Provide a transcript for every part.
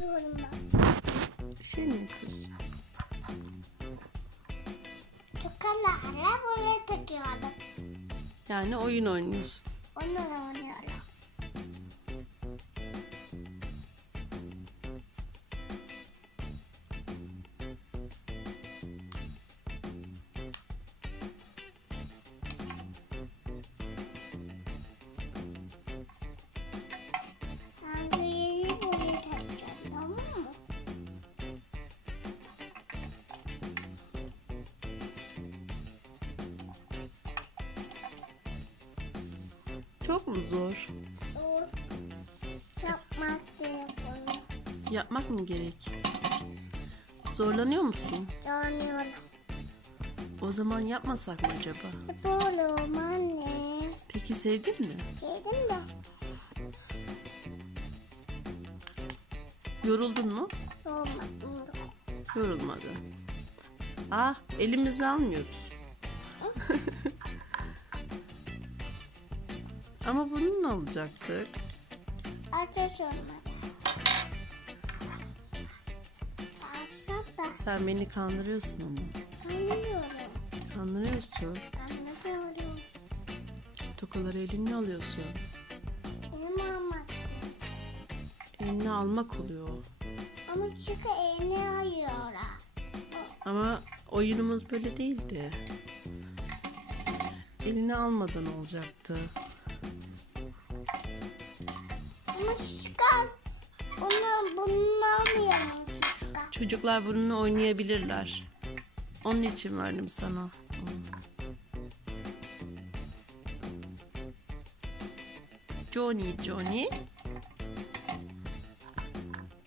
yapıyorum ben. Bir şey mi yapıyorsun? Tokalarla buraya takıyorum. Yani oyun oynuyorsun. Onunla oynuyorum. Buraya takacağım, tamam mı? Çok mu zor? Doğru. Yapmak gerekiyor. Yapmak mı gerek? Zorlanıyor musun? Yanıyorum. O zaman yapmasak mı acaba? Yapıyorum anne. Peki sevdin mi? Sevdin mi? Yoruldun mu? Olmadı. Yorulmadı. Ah, elimizle almıyoruz. Ama bununla alacaktık. Ateş olmadı. Baksana. Sen beni kandırıyorsun ama. Anlıyorum. Kandırıyorsun. Anlıyorum. Tokaları elinle alıyorsun. Benim almak. Eline almak oluyor. Ama çünkü elini alıyorlar. Ama oyunumuz böyle değildi. Eline almadan olacaktı. Ama çıkar. Bunu almayalım çocuklar. Çocuklar bununla oynayabilirler. Onun için verdim sana. Johnny.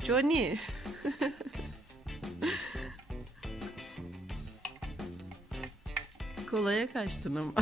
Johnny. Kolaya kaçtın ama.